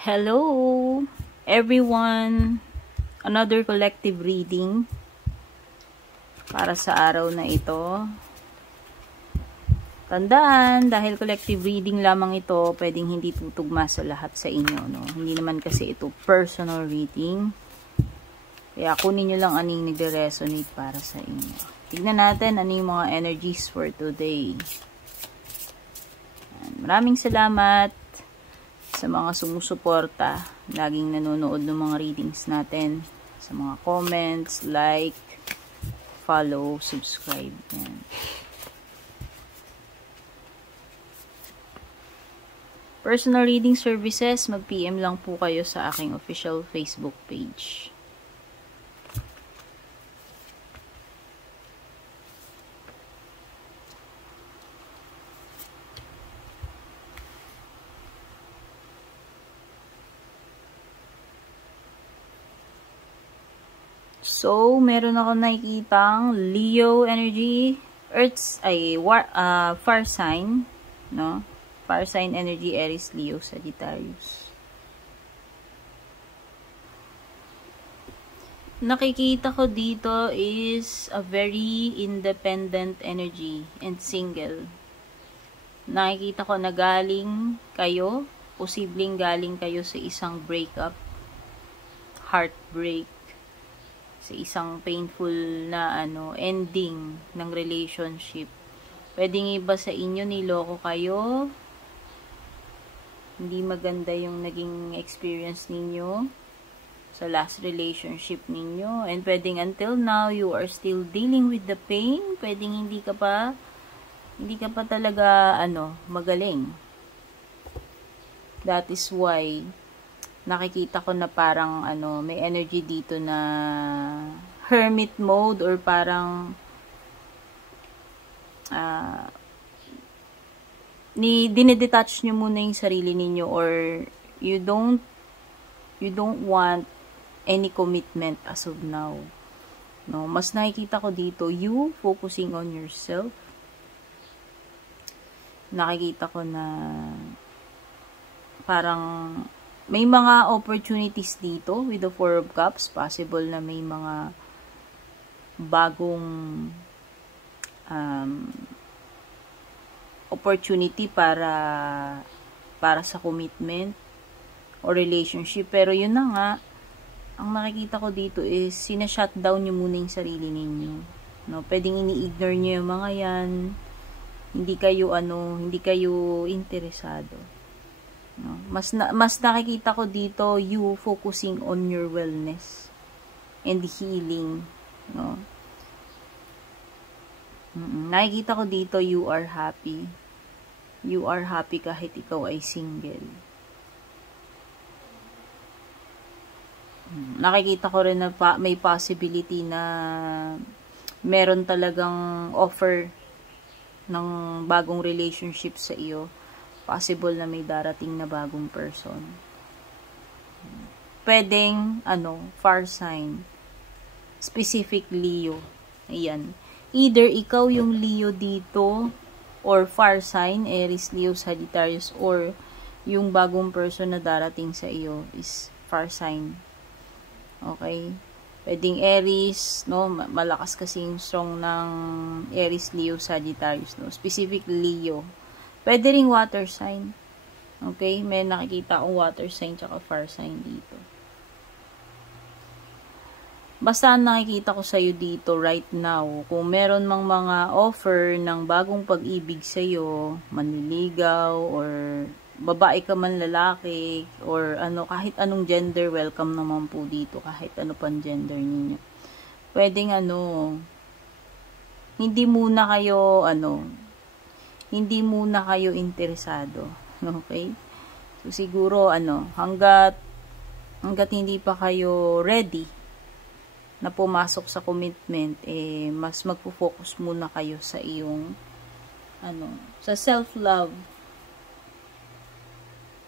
Hello, everyone. Another collective reading para sa araw na ito. Tandaan, dahil collective reading lamang ito, pwedeng hindi tutugma sa lahat sa inyo. No? Hindi naman kasi ito personal reading. Kaya kunin nyo lang aning nagre-resonate para sa inyo. Tignan natin ano yung mga energies for today. Maraming salamat sa mga sumusuporta, laging nanonood ng mga readings natin, sa mga comments, like, follow, subscribe. Yan. Personal reading services, mag-PM lang po kayo sa aking official Facebook page. So, meron ako nakikitang Leo energy, fire sign, no? Fire sign energy, Aries, Leo, Sagittarius. Nakikita ko dito is a very independent energy and single. Nakikita ko na galing kayo, posibleng galing kayo sa isang breakup, heartbreak, sa isang painful na ending ng relationship. Pwedeng iba sa inyo niloko kayo, hindi maganda yung naging experience ninyo sa last relationship ninyo, and pwedeng until now you are still dealing with the pain. Pwedeng hindi ka pa talaga magaling. That is why nakikita ko na parang may energy dito na hermit mode, or parang dinedetach nyo muna yung sarili ninyo, or you don't want any commitment as of now. No, mas nakikita ko dito you focusing on yourself. Nakikita ko na parang may mga opportunities dito with the Four of Cups. Possible na may mga bagong opportunity para sa commitment or relationship. Pero yun na nga, ang nakikita ko dito is sina-shutdown nyo muna yung sarili ninyo. No? Pwedeng ini-ignore nyo yung mga yan. Hindi kayo interesado. No? Mas nakikita ko dito you focusing on your wellness and healing. No? Nakikita ko dito you are happy. You are happy kahit ikaw ay single. Nakikita ko rin na may possibility na meron talagang offer ng bagong relationship sa iyo. Possible na may darating na bagong person. Pwedeng, fire sign. Specific Leo. Ayan. Either ikaw yung Leo dito, or fire sign, Aries, Leo, Sagittarius, or yung bagong person na darating sa iyo is fire sign. Okay? Pwedeng Aries, no? Malakas kasi yung strong ng Aries, Leo, Sagittarius, no? Specific Leo. Pwede ring water sign. Okay? May nakikita akong water sign tsaka fire sign dito. Basta nakikita ko sa'yo dito right now, kung meron mang mga offer ng bagong pag-ibig sa'yo, manliligaw, or babae ka man, lalaki, or kahit anong gender, welcome naman po dito, kahit ano pang gender ninyo. Pwedeng hindi muna kayo interesado. Okay? So, siguro, hanggat hindi pa kayo ready na pumasok sa commitment, mas magpo-focus muna kayo sa iyong, sa self-love,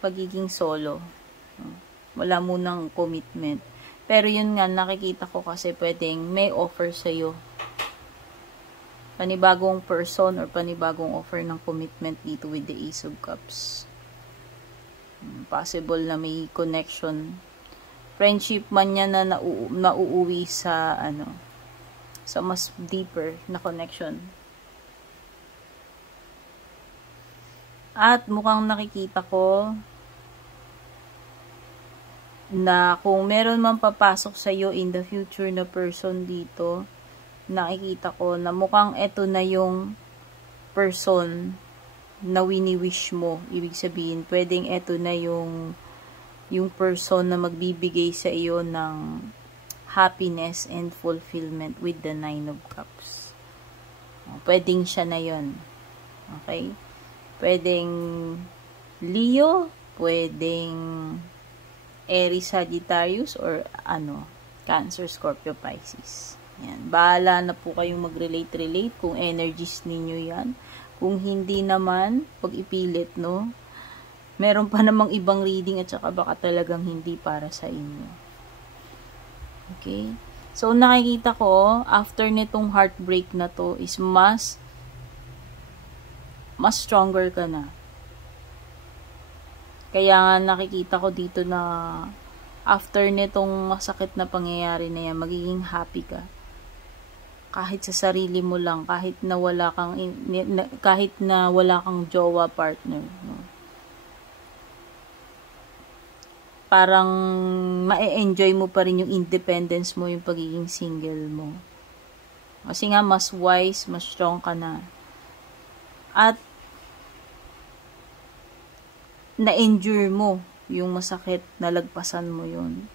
pagiging solo. Wala munang commitment. Pero yun nga, nakikita ko kasi pwedeng may offer sa'yo. Panibagong person or panibagong offer ng commitment dito with the Ace of Cups. Possible na may connection. Friendship man yan na nauuwi sa sa mas deeper na connection. At mukhang nakikita ko na kung meron man papasok sa iyo in the future na person dito, nakikita ko na mukhang eto na yung person na wini-wish mo. Ibig sabihin, pwedeng eto na yung person na magbibigay sa iyo ng happiness and fulfillment with the 9 of Cups. Pwedeng siya na yon. Okay? Pwedeng Leo, pwedeng Aries, Sagittarius, or Cancer, Scorpio, Pisces. Yan. Bahala na po kayong mag-relate kung energies ninyo yan. Kung hindi naman, pag ipilit, no? Meron pa namang ibang reading at saka baka talagang hindi para sa inyo. Okay? So, nakikita ko, after nitong heartbreak na to, is mas stronger ka na. Kaya nga nakikita ko dito na after nitong masakit na pangyayari na yan, magiging happy ka. Kahit sa sarili mo lang, kahit na wala kang jowa partner, no? Parang ma-enjoy mo pa rin yung independence mo, yung pagiging single mo. Kasi nga, mas wise, mas strong ka na. At, na-endure mo yung masakit, nalagpasan mo yun.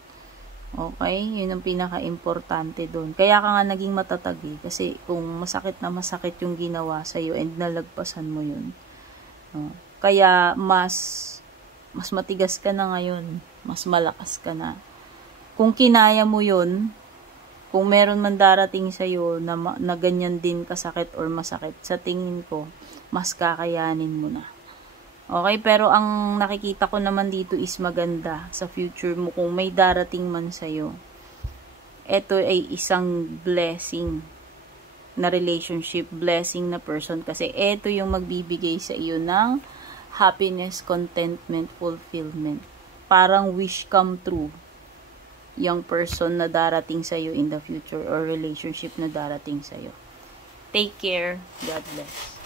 Okay? Yun ang pinaka-importante doon. Kaya ka nga naging matatag eh. Kasi kung masakit na masakit yung ginawa sa'yo and nalagpasan mo yun. No? Kaya, mas matigas ka na ngayon. Mas malakas ka na. Kung kinaya mo yun, kung meron man darating sa'yo na ganyan din kasakit or masakit, sa tingin ko, mas kakayanin mo na. Okay, pero ang nakikita ko naman dito is maganda sa future mo kung may darating man sa'yo. Ito ay isang blessing na relationship, blessing na person, kasi ito yung magbibigay sa iyo ng happiness, contentment, fulfillment. Parang wish come true yung person na darating sa'yo in the future or relationship na darating sa'yo. Take care. God bless.